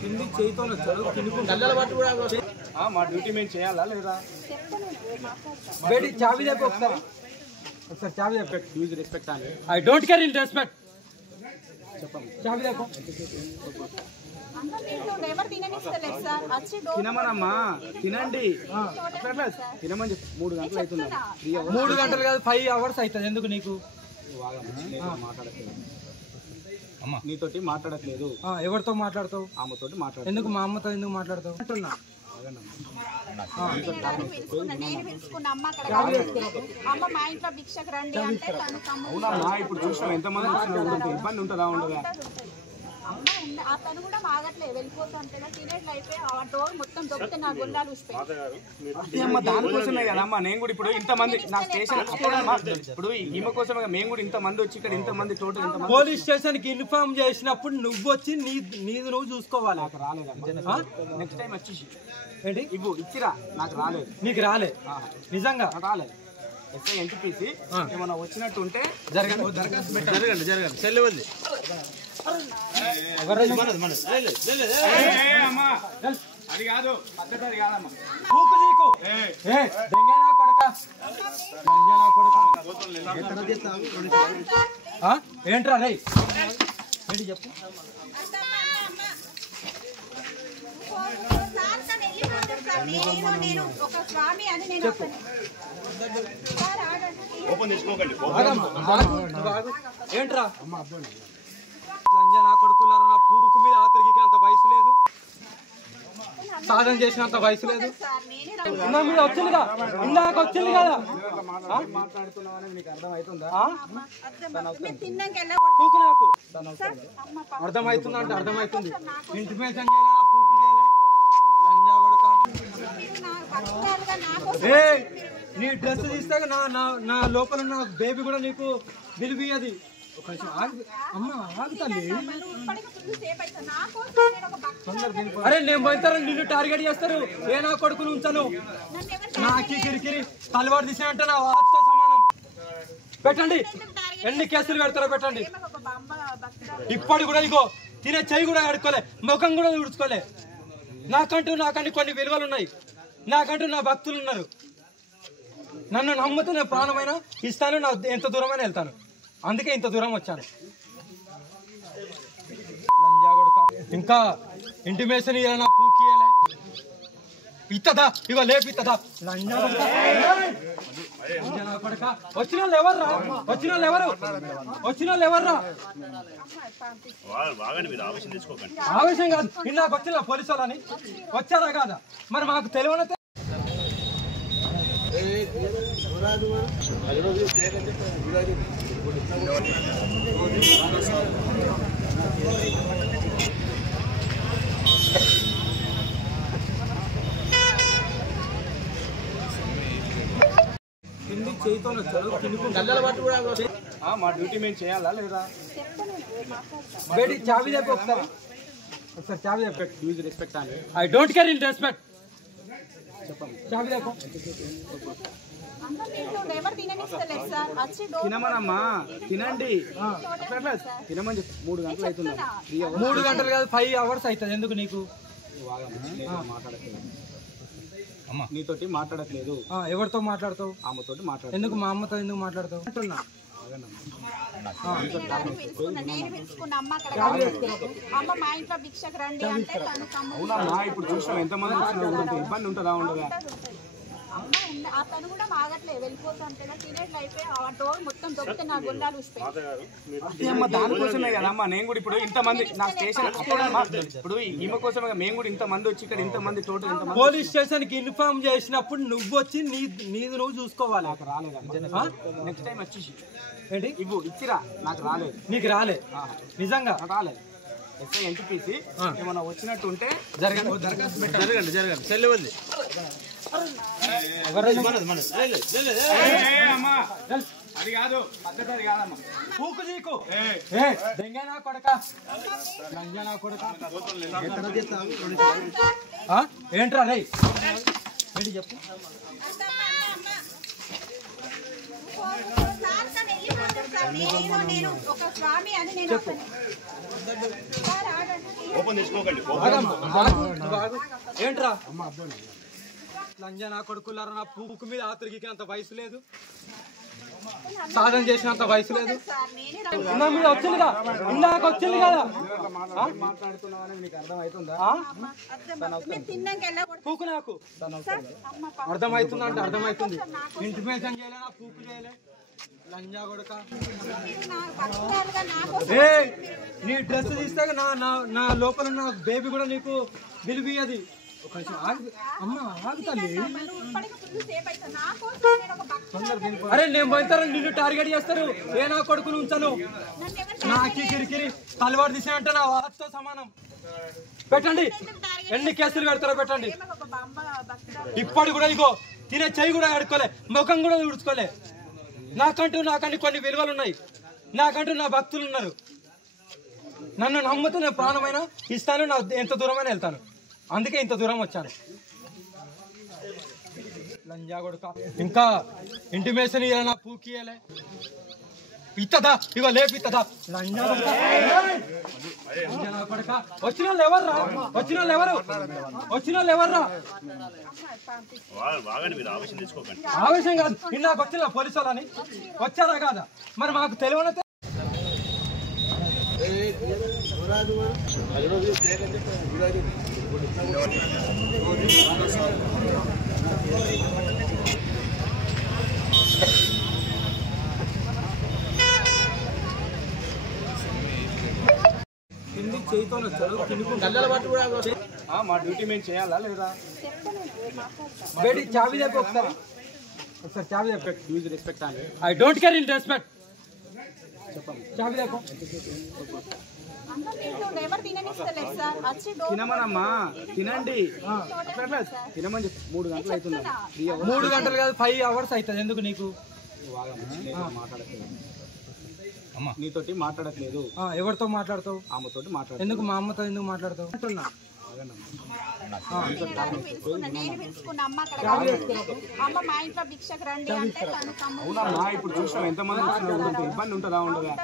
కింది చేయితో మా డ్యూటీ మేము చేయాలా లేదా? బేటీ చాబీ చెప్పు ఒకసారి చాబీ చెప్పు. యూజ్ రెస్పెక్ట్ అని I don't care in respect. చెప్పండి చాబీ చెప్పు. తినమనమ్మా తినండి తినమని చెప్పు. 3 గంటలు అవుతుంది. 3 గంటలు కాదు 5 hours అవుతుంది. ఎందుకు నీకు మాట్లాడట్లేదు? నీతోటి మాట్లాడట్లేదు. ఎవరితో మాట్లాడతావు? ఆమెతోటి మాట్లాడు. ఎందుకు మా అమ్మతో ఎందుకు మాట్లాడతావు అంటున్నా. ఇప్పుడు చూసినావు ఎంతమంది ఇబ్బంది ఉంటుందా ఉండదా? అతను కూడా ఆగట్లేదు వెళ్ళిపోతుంటే డోర్ మొత్తం దొరికితే నా గొల్లాలు దానికోసమే కదమ్మా నేను కూడా ఇప్పుడు ఇంతమంది నా స్టేషన్ ఇప్పుడు ఈమె కోసమే మేము కూడా ఇంతమంది వచ్చి ఇక్కడ ఇంతమంది టోటల్ పోలీస్ స్టేషన్ కి ఇన్ఫార్మ్ చేసినప్పుడు నువ్వు వచ్చి నీది నువ్వు చూసుకోవాలి. నాకు రాలేదు. నెక్స్ట్ టైం వచ్చేసి ఏంటి ఇవ్వు ఇచ్చిరా. నాకు రాలేదు. నీకు రాలే నిజంగా రాలేదు. ఎస్ఐ ఎన్టీపీసీ ఏమన్నా వచ్చినట్టు ఉంటే జరగండి జరగండి చెల్లెవద్ది. అది కాదు పద్ధతి అది కాదమ్మా. ఏంట్రా రై ఏంటి చెప్పు. ఏంట్రా లంజనా కొడుకులారా నా పూకు మీద ఆతరికి అంత వయసు లేదు. సాధన చేసినంత వయసు లేదు. మీద వచ్చిందిగా ఇందాక వచ్చింది కదా మాట్లాడుతున్నావు నీకు అర్థమవుతుందా? పూకు నాకు అర్థమవుతుంది అంటే అర్థమవుతుంది. ఇంటిమేషన్ చేయాలా పూకు చేయాలి లంజా కొడుక. నీ డ్రెస్ తీస్తే నా లోపల ఉన్న బేబీ కూడా నీకు విలువది. అరే నేను పోతాను నిన్ను టార్గెట్ చేస్తారు. ఏ నా కొడుకును ఉంచాను నాకి కిరికిరి తలవారు తీసినంటే నా వాచ్తో సమానం. పెట్టండి ఎన్ని కేసులు పెడతారో పెట్టండి. ఇప్పటి కూడా ఇగో తినే చెయ్యి కూడా కడుక్కోలే ముఖం కూడా తుడుచుకోలే. నాకంటూ కొన్ని విలువలు ఉన్నాయి. నాకంటూ నా భక్తులు ఉన్నారు. నన్ను నమ్ముతూ నేను ప్రాణమైనా ఇస్తాను. నా ఎంత దూరమైనా వెళ్తాను. అందుకే ఇంత దూరం వచ్చాను. ఇంకా ఇంటిమేషన్ ఇవ్వాలన్నా పూకి ఇత్తదా ఇగో లేపిత్తదా లంజా కొడుక. వచ్చిన వాళ్ళు ఎవర్రా? వచ్చిన వాళ్ళు ఎవర్రా? ఆవేశం కాదు. ఇందాక వచ్చిన పోలీసు వాళ్ళని వచ్చారా కాదా? మరి మాకు తెలియని కింది చేయితో మా డ్యూటీ మేము చేయాలా లేదా? బేటీ చాబీ చెప్పు ఒకసారి చాబీ చెప్పు. యూజ్ రెస్పెక్ట్ అని I don't care in respect. చెప్పండి చాబీ చెప్పు. తినమనమ్మా తినండి తినమని చెప్పు. 3 గంటలు అవుతుంది. 3 గంటలు కాదు 5 hours అవుతుంది. ఎందుకు నీకు మాట్లాడట్లేదు? నీతోటి మాట్లాడట్లేదు. ఎవరితో మాట్లాడతావు? ఆమెతోటి మాట్లాడు. ఎందుకు మా అమ్మతో ఎందుకు మాట్లాడతావు అంటున్నా. ఇప్పుడు చూసినావు ఎంతమంది ఇబ్బంది ఉంటుందా ఉండదా? అతను కూడా ఆగట్లేదు వెళ్ళిపోతుంటే డోర్ మొత్తం దొరికితే నా గొల్లాలు దానికోసమే కదమ్మా నేను కూడా ఇప్పుడు ఇంతమంది నా స్టేషన్ ఇప్పుడు ఈమె కోసమే మేము కూడా ఇంతమంది వచ్చి ఇక్కడ ఇంతమంది టోటల్ పోలీస్ స్టేషన్ కి ఇన్ఫార్మ్ చేసినప్పుడు నువ్వు వచ్చి నీది నువ్వు చూసుకోవాలి. నాకు రాలేదు. నెక్స్ట్ టైం వచ్చేసి ఏంటి ఇవ్వు ఇచ్చిరా. నాకు రాలేదు. నీకు రాలే నిజంగా రాలేదు. ఎస్ఐ ఎన్టీపీసీ ఏమన్నా వచ్చినట్టు ఉంటే జరగండి జరగండి చెల్లెవద్ది. అది కాదు పద్ధతి అది కాదమ్మా. పూకు నీకు దెంగనా కొడక లంజనా కొడక. ఏంట్రా రై ఏంటి చెప్పు. సార్ నేను ఒక స్వామి అని నేను వస్తాను. సార్ ఆగండి. ఓపెన్ చేసుకోకండి. ఏంట్రా లంజ నా కొడుకులారా, నా పూకు మీద ఆతురికి అంత వయసు లేదు, సాధన చేసినంత వయసు లేదు. సార్ నేనే నా మీద వచ్చిందిగా, ఇందాక వచ్చింది కదా. మీరు తిన్నాక వెళ్ళకూడదు పూకు నాకు సార్. అమ్మ అర్థమవుతుంది అంటే అర్థమవుతుంది. ఇంటిమేషన్ చేయలే, నా పూకు చేయలే, లంజా కొడుక. పర్సనల్గా నాకు ఏ నీ డ్రెస్ తీస్తే నా లోపల ఉన్న బేబీ కూడా నీకు విలువది. ఒక నిమిషం ఆగు అమ్మ, ఆగుతాలి. ఇప్పటికి ఫుల్ సేఫ్ అవుతుంది. నా కోసం నేను ఒక భక్తురాలు. అరే నేను పోయితారు, నిన్ను టార్గెట్ చేస్తారు. ఏ నా కొడుకును ఉంచను, నన్ను ఎవరు నాకి కిరికిరి తలవారు తీసానంటే నా వాచ్తో సమానం. పెట్టండి, ఎన్ని కేసులు పెడతారో పెట్టండి. ఒక బాంబ భక్తురాలు. ఇప్పటి కూడా ఇగో తినే చెయ్యి కూడా కడుక్కోలే, ముఖం కూడా తుడుచుకోలే. నాకంటూ కొన్ని విలువలు ఉన్నాయి, నాకంటూ నా భక్తులు ఉన్నారు. నన్ను నమ్ముతూ నేను ప్రాణమైనా ఇస్తాను, నా ఎంత దూరమైనా వెళ్తాను. అందుకే ఇంత దూరం వచ్చాను. లంజా కొడుక, ఇంకా ఇంటిమేషన్ ఇయ్యాల, నా పూకియలే ఇత్తదా, ఇగో లేపిత్తదా లంజా కొడుక. లంజా కొడుక, వచ్చిన వాళ్ళు ఎవర్రా, వచ్చిన వాళ్ళు ఎవర్రా? బాగానే మీరు ఆవేశం తెచ్చుకోకండి. ఆవేశం కాదు, ఇందాక వచ్చిన పోలీసు వాళ్ళని వచ్చారా కాదా? మరి మాకు తెలియనైతే చేయితో మా డ్యూటీ మేము చేయాలా లేదా? బేటీ చావి చెప్పి ఒకసారి చావి చెప్పి. యూజ్ రెస్పెక్ట్ అని I don't care in respect. చెప్పండి, చావి చెప్పు. ఎవరు తిననిస్తలేదు సార్. వచ్చి తినమనమ్మా, తినండి. అట్లా తినమని చెప్పి 3 గంటలు అవుతుంది. 3 గంటలు కాదు, 5 hours అవుతుంది. ఎందుకు నీకు? మాట్లాడట్లేదు అమ్మా, నీతోటి మాట్లాడట్లేదు. ఎవరితో మాట్లాడతావు? ఆమెతోటి మాట్లాడు. ఎందుకు మా అమ్మతో ఎందుకు మాట్లాడతావు? అంటున్నా. నేను పిలుచుకున్న అమ్మ అక్కడ అమ్మ మా ఇంట్లో భిక్షకు రండి అంటే తను అవునమ్మా, ఇప్పుడు చూసినాం ఎంతమంది వచ్చినా ఇబ్బంది ఉంటుందా? ఉండదా?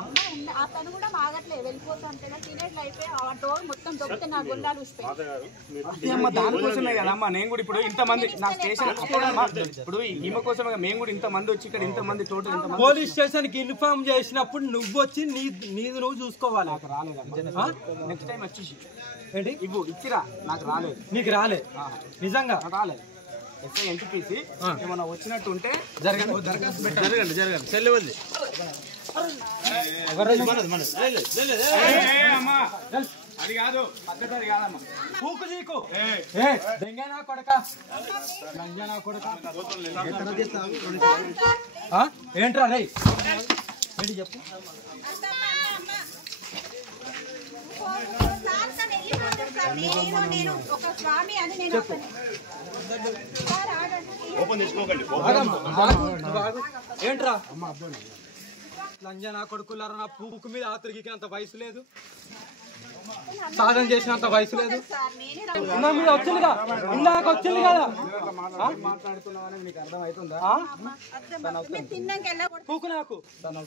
అమ్మ తను కూడా మాగట్లేదు, వెళ్ళిపోతుంటే తినేట్లు అయిపోయి ఆ డోర్ మొత్తం దొరికితే నా గుండాలు ఊసిపోయి. అమ్మ దానికోసమే కదమ్మా నేను కూడా ఇప్పుడు ఇంతమంది నా స్టేషన్ ఇప్పుడు ఈమె కోసమే మేము కూడా ఇంతమంది వచ్చి ఇక్కడ ఇంతమంది టోటల్ ఇంతమంది పోలీస్ స్టేషన్ కి ఇన్ఫార్మ్ చేసినప్పుడు నువ్వు వచ్చి నీది నువ్వు చూసుకోవాలి. నాకు రాలేదమ్మా. నెక్స్ట్ టైం వచ్చేసి ఏంటి ఇచ్చిరా, నాకు రాలేదు. నీకు రాలే? నిజంగా రాలేదు. ఎస్ఐ ఎన్టీపీసీ ఏమన్నా వచ్చినట్టు ఉంటే జరగండి చెల్లి వద్దు. అది కాదు, పద్ధతి అది కాదమ్మా. పూకు నీకు దెంగనా కొడక, లంజనా కొడక. ఏంట్రా రే, ఏంటి చెప్పు. నేను ఒక స్వామి అని నేను వస్తాను. సార్ ఆగండి. ఓపెన్ చేసుకోకండి. ఏంట్రా లంజా నా కొడుకులారా, నా పూకు మీద ఆతురికి అంత వయసు లేదు, సాధన చేసినంత వయసు లేదు. సార్ నేనే నా మీద వచ్చిందిగా, ఇందాక వచ్చింది కదా. మాట్లాడుతున్నావని నీకు అర్థమవుతుందా? మీరు తిన్నాక వెళ్ళకూడదు పూకు నాకు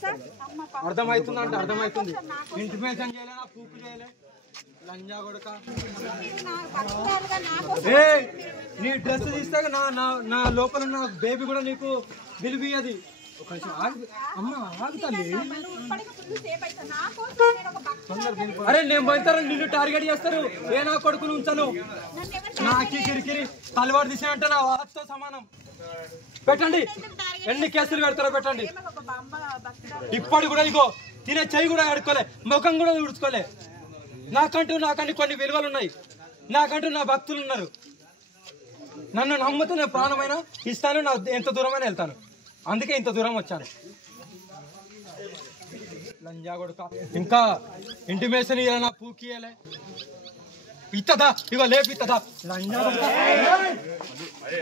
సార్. అమ్మ అర్థమవుతుంది అంటే అర్థమవుతుంది. ఇంటిమేషన్ చేయలే, నా పూకు చేయలే, లంజా కొడుక. పర్సనల్గా నాకు ఏ నీ డ్రెస్ తీస్తే నా లోపల ఉన్న బేబీ కూడా నీకు విలువది. ఒక నిమిషం ఆగు అమ్మ, ఆగుతాలి. ఇప్పటికి ఫుల్ సేఫ్ అవుతుంది. నా కోసం నేను ఒక భక్తురాలు. అరే నేను పోయితారు, నిన్ను టార్గెట్ చేస్తారు. ఏ నా కొడుకును ఉంచను, నన్ను ఎవరు నాకి కిరికిరి తలవారు తీసానంటే నా వాచ్తో సమానం. పెట్టండి, ఎన్ని కేసులు పెడతారో పెట్టండి. ఒక బాంబ భక్తురాలు. ఇప్పటి కూడా ఇగో తినే చెయ్యి కూడా కడుక్కోలే, ముఖం కూడా తుడుచుకోలే. నాకంటూ కొన్ని విలువలు ఉన్నాయి, నాకంటూ నా భక్తులు ఉన్నారు. నన్ను నమ్ముతూ నేను ప్రాణమైనా ఇస్తాను, నా ఎంత దూరమైనా వెళ్తాను. అందుకే ఇంత దూరం వచ్చాను. లంజా కొడుక, ఇంకా ఇంటిమేషన్ ఇయ్యాల, నా పూకియలే ఇత్తదా, ఇగో లేపిత్తదా లంజా కొడుక.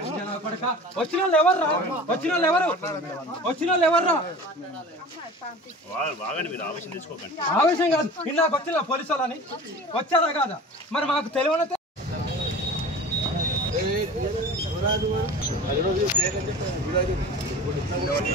లంజా కొడుక, వచ్చిన వాళ్ళు ఎవర్రా? బాగానే మీరు ఆవేశం తెచ్చుకోకండి. ఆవేశం కాదు, ఇందాక వచ్చిన పోలీసు వాళ్ళని వచ్చారా కాదా? మరి మాకు తెలియనైతే ఉండవని